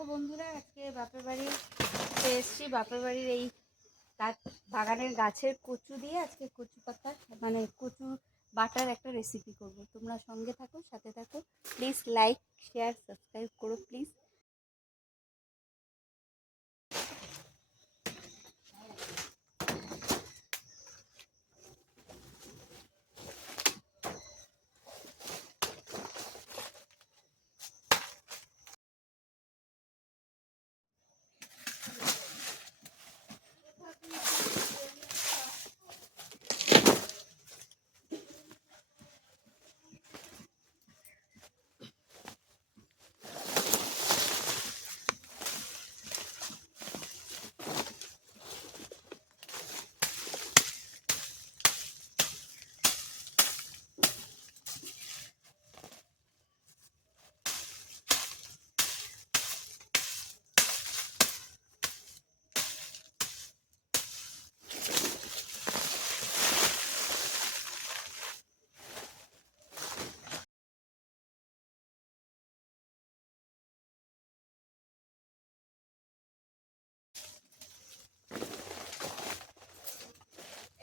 দেখো বন্ধুরা, আজকে বাপের বাড়ি এসেছি। বাপের বাড়ির এই বাগানের গাছের কচু দিয়ে আজকে কচু পাতা মানে কচু বাটার একটা রেসিপি করব। তোমরা সঙ্গে থাকো, সাথে থাকো। প্লিজ লাইক, শেয়ার, সাবস্ক্রাইব করো প্লিজ।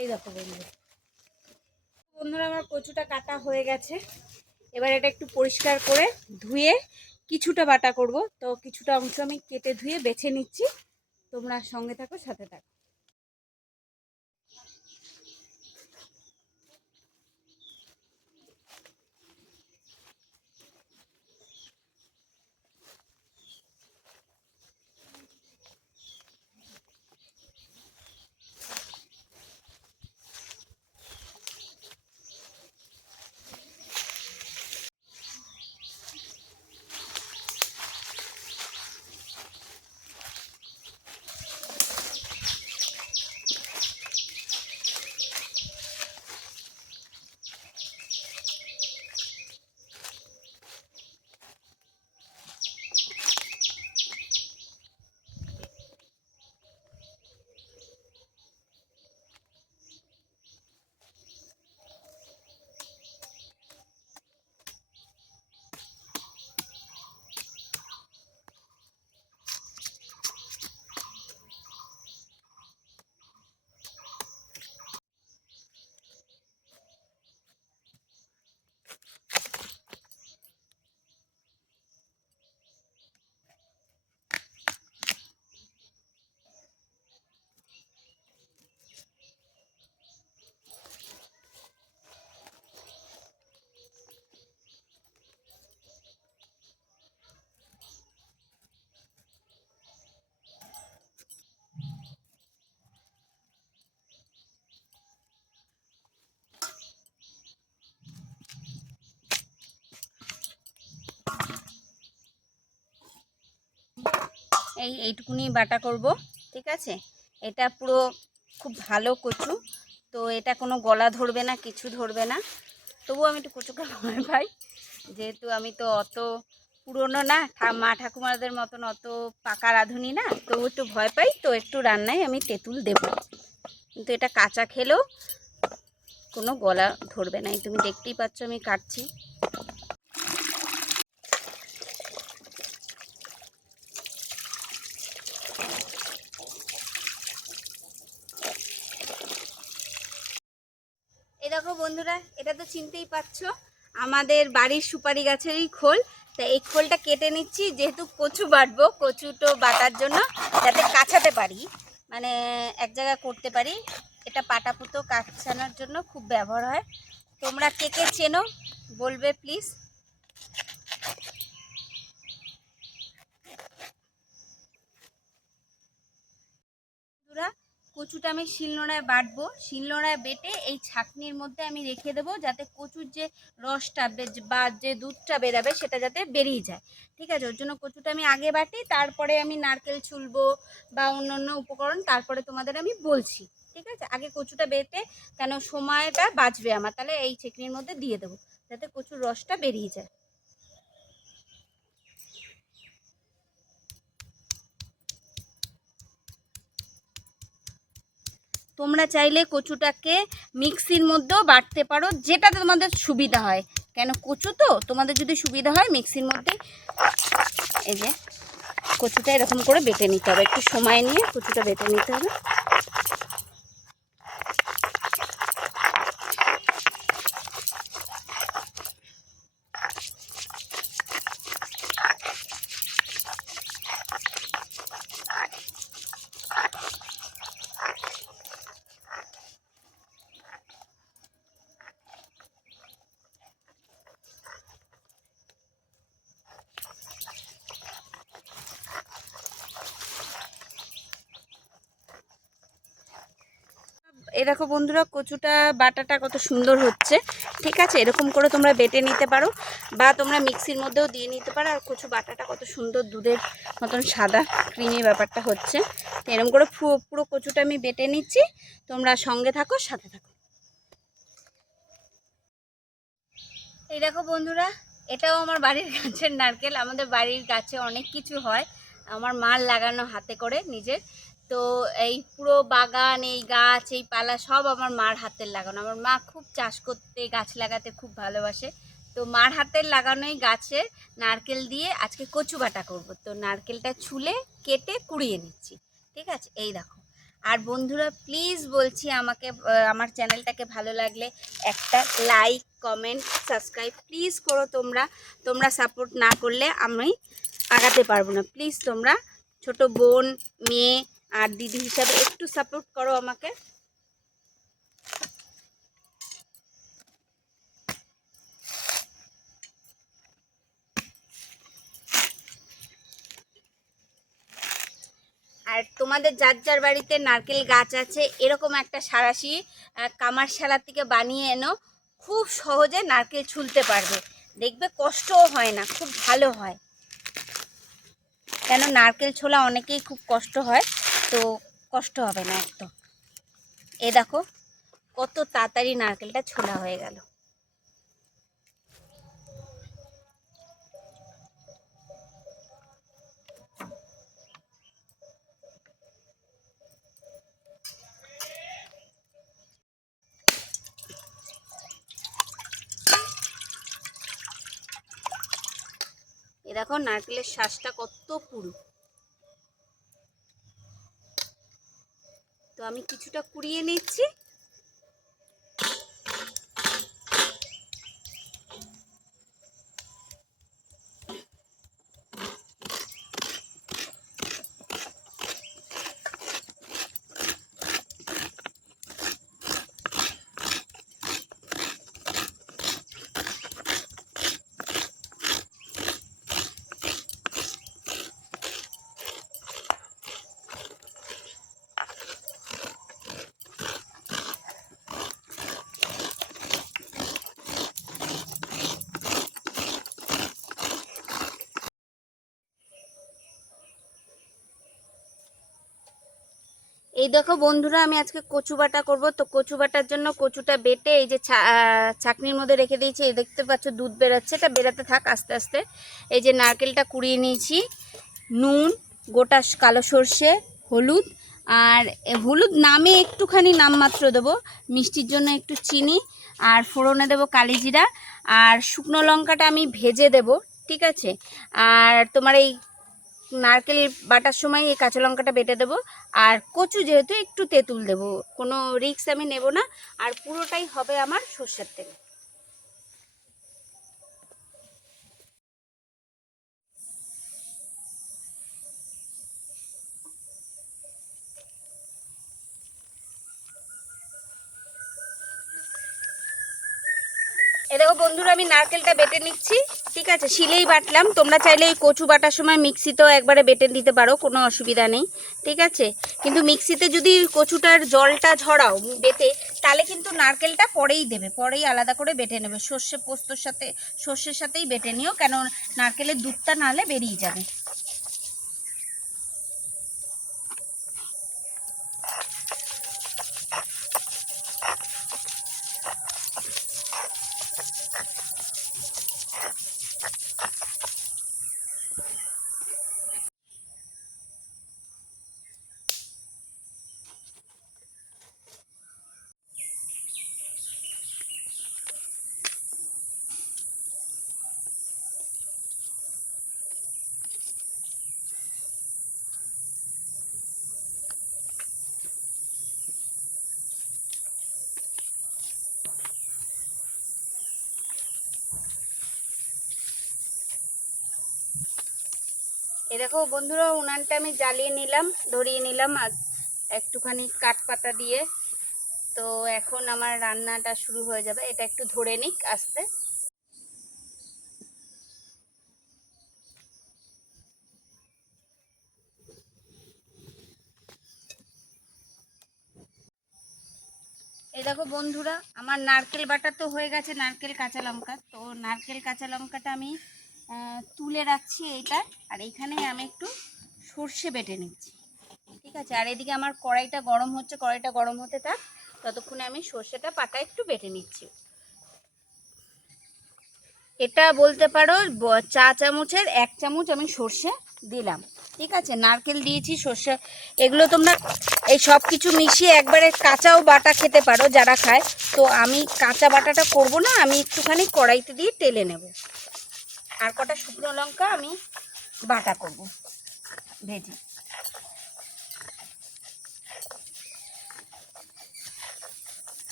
এই দেখো বন্ধুরা, আমার কচুটা কাটা হয়ে গেছে। এবার এটা একটু পরিষ্কার করে ধুয়ে কিছুটা বাটা করব। তো কিছুটা অংশ আমি কেটে ধুয়ে বেছে নিচ্ছি। তোমরা সঙ্গে থাকো, সাথে থাকো। এইটুকুনি বাটা করব, ঠিক আছে। এটা পুরো খুব ভালো কচু, তো এটা কোনো গলা ধরবে না, কিছু ধরবে না। তবুও আমি একটু কচুকে ভয় পাই, যেহেতু আমি তো অত পুরনো না, মা ঠাকুমাদের মতন অত পাকা রাঁধুনি না, তবু একটু ভয় পাই। তো একটু রান্নায় আমি তেঁতুল দেব, কিন্তু এটা কাঁচা খেলেও কোনো গলা ধরবে না। তুমি দেখতেই পাচ্ছ আমি কাটছি। এই দেখো বন্ধুরা, এটা তো চিনতেই পারছো আমাদের বাড়ির সুপারি গাছেরই খোল। তা এই খোলটা কেটে নিচ্ছি, যেহেতু কচু বাটবো, কচুটো বাটার জন্য যাতে কাছাতে পারি, মানে এক জায়গায় করতে পারি। এটা পাটাপুতো কাছানোর জন্য খুব ব্যবহার হয়। তোমরা কে কে চেনো বলবে প্লিজ। কচুটা আমি শিলনোড়ায় বাটবো। শিলনোড়ায় বেটে এই ছাঁকনির মধ্যে আমি রেখে দেবো, যাতে কচুর যে রসটা বা যে দুধটা বেরাবে সেটা যাতে বেরিয়ে যায়, ঠিক আছে। ওর জন্য কচুটা আমি আগে বাটি, তারপরে আমি নারকেল ছুলবো বা অন্য উপকরণ তারপরে তোমাদের আমি বলছি, ঠিক আছে। আগে কচুটা বেটে, কেন সময়টা বাঁচবে আমার, তাহলে এই ছাঁকনির মধ্যে দিয়ে দেবো যাতে কচুর রসটা বেরিয়ে যায়। তোমরা চাইলে কচুটাকে মিক্সির মধ্যেও বাটতে পারো, যেটা তোমাদের সুবিধা হয়। কেন কচু তো তোমাদের যদি সুবিধা হয় মিক্সির মধ্যে, এই যে কচুটা এরকম করে বেটে নিতে হবে, একটু সময় নিয়ে কচুটা বেটে নিতে হবে। এই দেখো বন্ধুরা, কচুটা বাটাটা কত সুন্দর হচ্ছে। ঠিক আছে, এরকম করে তোমরা বেটে নিতে পারো বা তোমরা মিক্সির মধ্যেও দিয়ে নিতে পারো। আর কচু বাটাটা কত সুন্দর দুধের মতন সাদা ক্রিমি ব্যাপারটা হচ্ছে। এরকম করে পুরো কচুটা আমি বেটে নিচ্ছি, তোমরা সঙ্গে থাকো, সাথে থাকো। এই দেখো বন্ধুরা, এটাও আমার বাড়ির গাছের নারকেল। আমাদের বাড়ির গাছে অনেক কিছু হয়, আমার মার লাগানো হাতে করে নিজের। তো এই পুরো বাগান, এই গাছ, এই পালা সব আমার মার হাতের লাগানো। আমার মা খুব চাষ করতে, গাছ লাগাতে খুব ভালোবাসে। তো মার হাতের লাগানোই গাছে নারকেল দিয়ে আজকে কচু বাটা করব। তো নারকেলটা ছুলে কেটে কুড়িয়ে নিচ্ছি। ঠিক আছে, এই দেখো। আর বন্ধুরা প্লিজ বলছি, আমাকে আমার চ্যানেলটাকে ভালো লাগলে একটা লাইক, কমেন্ট, সাবস্ক্রাইব প্লিজ করো। তোমরা সাপোর্ট না করলে আমি আগাতে পারবো না। প্লিজ তোমরা ছোট বোন, মেয়ে আর দিদি হিসাবে একটু সাপোর্ট করো আমাকে। আর তোমাদের যার যার বাড়িতে নারকেল গাছ আছে, এরকম একটা সাঁড়াশি কামারশালা থেকে বানিয়ে এনো, খুব সহজে নারকেল ছুলতে পারবে। দেখবে কষ্টও হয় না, খুব ভালো হয়। কেন নারকেল ছোলা অনেকেই খুব কষ্ট হয়, তো কষ্ট হবে না একদম। এ দেখো কত তাড়াতাড়ি নারকেলটা ছোলা হয়ে গেল। এ দেখো নারকেলের শ্বাসটা কত পুরু। তো আমি কিছুটা কুড়িয়ে নিচ্ছি। এই দেখো বন্ধুরা, আমি আজকে কচু বাটা করবো। তো কচু বাটার জন্য কচুটা বেটে এই যে ছাকনির মধ্যে রেখে দিয়েছি। এই দেখতে পাচ্ছ দুধ বেরোচ্ছে, এটা বেরোতে থাক আস্তে আস্তে। এই যে নারকেলটা কুড়িয়ে নিয়েছি, নুন, গোটা কালো সর্ষে, হলুদ, আর হলুদ নামে একটুখানি নামমাত্র দেবো, মিষ্টির জন্য একটু চিনি, আর ফোড়নে দেবো কালিজিরা, আর শুকনো লঙ্কাটা আমি ভেজে দেব। ঠিক আছে, আর তোমার এই নারকেল বাটার সময় এই কাঁচা লঙ্কাটা বেটে দেবো। আর কচু যেহেতু একটু তেঁতুল দেবো, কোনো রিস্ক আমি নেব না। আর পুরোটাই হবে আমার সর্ষের তেল। এ দেখো বন্ধুরা, আমি নারকেলটা বেটে নিচ্ছি। ঠিক আছে, শিলেই বাটলাম, তোমরা চাইলে এই কচু বাটার সময় মিক্সিতেও একবারে বেটে দিতে পারো, কোনো অসুবিধা নেই। ঠিক আছে, কিন্তু মিক্সিতে যদি কচুটার জলটা ঝরাও বেটে, তাহলে কিন্তু নারকেলটা পরেই দেবে, পরেই আলাদা করে বেটে নেবে। সর্ষের সাথেই বেটে নিও, কেন নারকেলের দুধটা নাহলে বেরিয়ে যাবে। এই দেখো বন্ধুরা, উনানটা আমি জ্বালিয়ে নিলাম, ধরিয়ে নিলাম আর একটুখানি কাঠ পাতা দিয়ে। তো এখন আমার রান্নাটা শুরু হয়ে যাবে। এটা একটু ধরে নিক আস্তে। এই দেখো বন্ধুরা, আমার নারকেল বাটা তো হয়ে গেছে, নারকেল কাঁচা লঙ্কা। তো নারকেল কাঁচা লঙ্কাটা আমি তুলে রাখছি এইটা। আর এইখানে আমি একটু সর্ষে বেটে নিচ্ছি, ঠিক আছে। আর এদিকে আমার কড়াইটা গরম হচ্ছে, কড়াইটা গরম হতে থাক, ততক্ষণে আমি সর্ষেটা পাটা একটু বেটে নিচ্ছি। এটা বলতে পারো চা চামচের 1 চামচ আমি সর্ষে দিলাম, ঠিক আছে। নারকেল দিয়েছি, সর্ষে, এগুলো তোমরা এই সব কিছু মিশিয়ে একবারে কাঁচাও বাটা খেতে পারো যারা খায়। তো আমি কাঁচা বাটাটা করব না, আমি একটুখানি কড়াইতে দিয়ে টেলে নেব। আর কটা শুকনো লঙ্কা আমি বাটা করব ভেজে।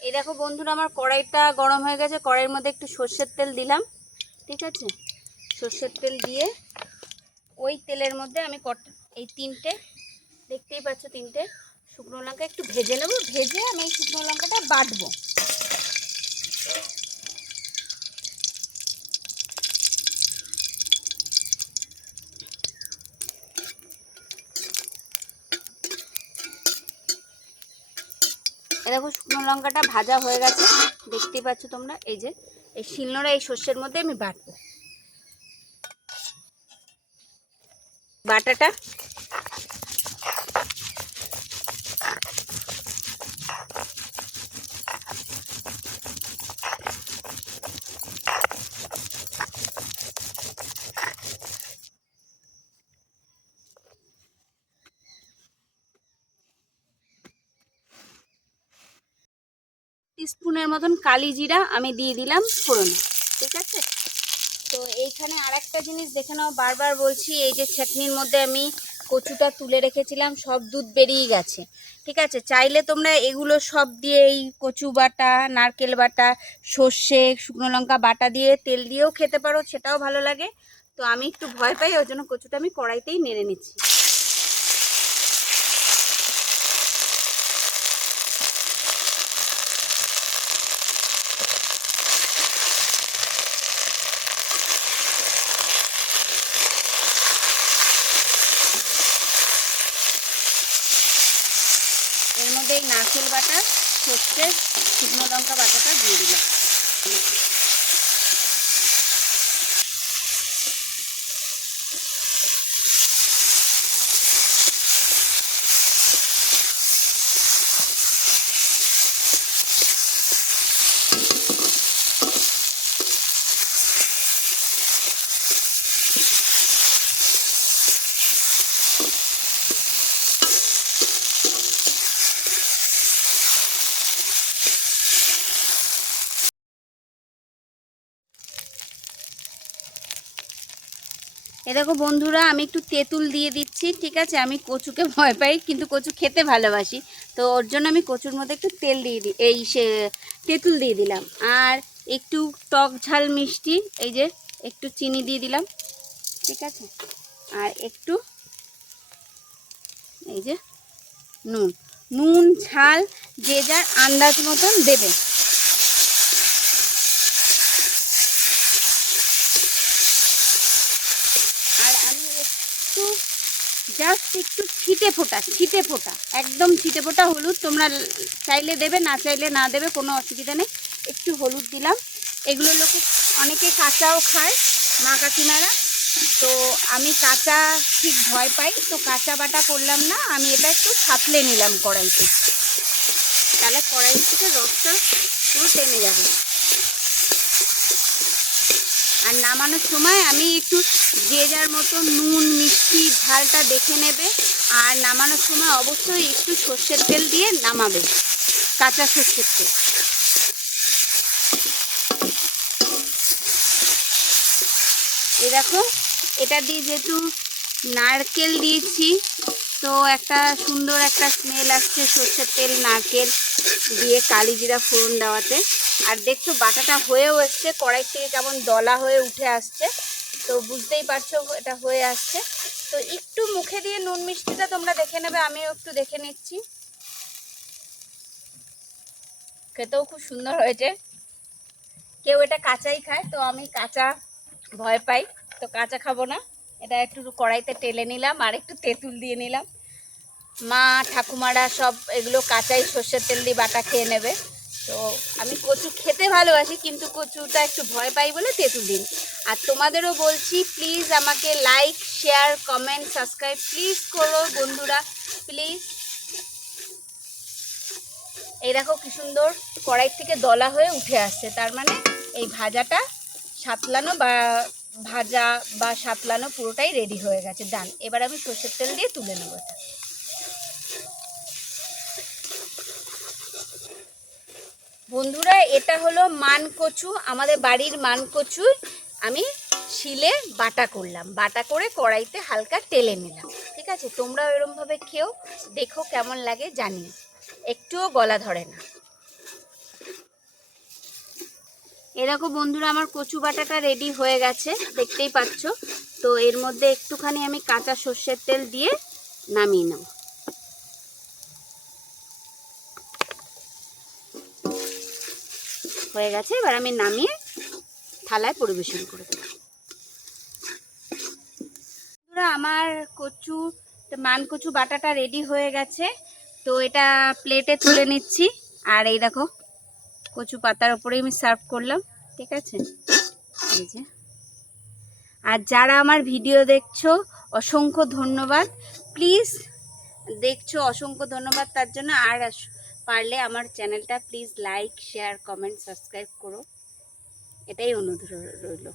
এই দেখো বন্ধুরা, আমার কড়াইটা গরম হয়ে গেছে। কড়াইয়ের মধ্যে একটু সর্ষের তেল দিলাম, ঠিক আছে। সর্ষের তেল দিয়ে ওই তেলের মধ্যে আমি এই 3টে, দেখতেই পাচ্ছ 3টে শুকনো লঙ্কা একটু ভেজে নেব। ভেজে আমি এই শুকনো লঙ্কাটা বাটবো। দেখো শুকনো লঙ্কাটা ভাজা হয়ে গেছে, দেখতেই পাচ্ছ তোমরা। এই যে এই শিলনোড়া, এই সর্ষের মধ্যে আমি বাটবো বাটাটা। টিস্পুনের মতন কালি জিরা আমি দিয়ে দিলাম ফোড়নে, ঠিক আছে। তো এইখানে আরেকটা জিনিস দেখে নাও, বারবার বলছি, এই যে চাটনির মধ্যে আমি কচুটা তুলে রেখেছিলাম, সব দুধ বেরিয়ে গেছে, ঠিক আছে। চাইলে তোমরা এগুলো সব দিয়ে, এই কচু বাটা, নারকেল বাটা, সর্ষে, শুকনো লঙ্কা বাটা দিয়ে তেল দিয়েও খেতে পারো, সেটাও ভালো লাগে। তো আমি একটু ভয় পাই, ওই জন্য কচুটা আমি কড়াইতেই নেড়ে নিচ্ছি। এর মধ্যে এই নারকেল বাটা, সর্ষে, শুকনো লঙ্কা বাটাটা দিয়ে দিলাম। দেখো বন্ধুরা, আমি একটু তেঁতুল দিয়ে দিচ্ছি, ঠিক আছে। আমি কচুকে ভয় পাই, কিন্তু কচু খেতে ভালোবাসি। তো ওর জন্য আমি কচুর মধ্যে একটু তেল দিয়ে দিই, তেঁতুল দিয়ে দিলাম। আর একটু টক ঝাল মিষ্টি, এই যে একটু চিনি দিয়ে দিলাম, ঠিক আছে। আর একটু এই যে নুন ঝাল যে যার আন্দাজ মতন দেবে। জাস্ট একটু ছিটে ফোটা, একদম ছিটে ফোটা হলুদ, তোমরা চাইলে দেবে, না চাইলে না দেবে, কোনো অসুবিধা নেই। একটু হলুদ দিলাম। এগুলো লোকে অনেকে কাঁচাও খায়, মা কাকিমারা। তো আমি কাঁচা ঠিক ভয় পাই, তো কাঁচা বাটা করলাম না, আমি এটা একটু সাঁতলে নিলাম কড়াইতে, তাহলে কড়াই থেকে রসটা পুরো টেনে যাবে। আর নামানোর সময় আমি একটু যে যার মতো নুন মিষ্টি ঝালটা দেখে নেবে। আর নামানোর সময় অবশ্যই একটু সর্ষের তেল দিয়ে নামাবে, কাঁচা সর্ষের তেল। এই দেখো, এটা দিয়ে যেহেতু নারকেল দিয়েছি, তো একটা সুন্দর একটা স্মেল আসছে সর্ষের তেল নারকেল দিয়ে কালি জিরা ফোড়ন দেওয়াতে। আর দেখছো বাটাটা হয়েও এসছে, কড়াই থেকে কেমন দলা হয়ে উঠে আসছে। তো বুঝতেই পারছো এটা হয়ে আসছে। তো একটু মুখে দিয়ে নুন মিষ্টিটা তোমরা দেখে নেবে, আমিও একটু দেখে নিচ্ছি। খেতেও খুব সুন্দর হয়েছে। কেউ এটা কাঁচাই খায়, তো আমি কাঁচা ভয় পাই, তো কাঁচা খাবো না। এটা একটু কড়াইতে টেলে নিলাম আর একটু তেঁতুল দিয়ে নিলাম। মা ঠাকুমারা সব এগুলো কাঁচাই সর্ষের তেল দিয়ে বাটা খেয়ে নেবে। তো আমি কচু খেতে ভালোবাসি, কিন্তু কচুটা একটু ভয় পাই বলে তেঁতুল দিন। আর তোমাদেরও বলছি, প্লিজ আমাকে like, share, comment, subscribe please করো বন্ধুরা, প্লিজ। এই দেখো কি সুন্দর কড়াই থেকে দলা হয়ে উঠে আসছে, তার মানে এই ভাজাটা সাতলানো বা ভাজা বা সাতলানো পুরোটাই রেডি হয়ে গেছে, ডান। এবার আমি সর্ষের তেল দিয়ে তুলে নেবো এটা। বন্ধুরা এটা হলো মানকচু, আমাদের বাড়ির মানকচু। আমি শিলে বাটা করলাম, বাটা করে কড়াইতে হালকা তেলে নিলাম। ঠিক আছে, তোমরাও এরমভাবে খেও, দেখো কেমন লাগে জানি, একটুও গলা ধরে না। এরকম বন্ধুরা আমার কচু বাটাটা রেডি হয়ে গেছে, দেখতেই পাচ্ছ। তো এর মধ্যে একটুখানি আমি কাঁচা সর্ষের তেল দিয়ে নামিয়ে নেব। হয়ে গেছে, এবার আমি নামিয়ে থালায় পরিবেশন করে দেব। আমার কচু মানকচু বাটাটা রেডি হয়ে গেছে, তো এটা প্লেটে তুলে নিচ্ছি। আর এই দেখো কচু পাতার উপরেই আমি সার্ভ করলাম। ঠিক আছে, এই যে। আর যারা আমার ভিডিও দেখছো অসংখ্য ধন্যবাদ, প্লিজ দেখছো অসংখ্য ধন্যবাদ তার জন্য। আর পারলে আমার চ্যানেলটা please like, share, comment, subscribe করো, এটাই অনুরোধ রইল।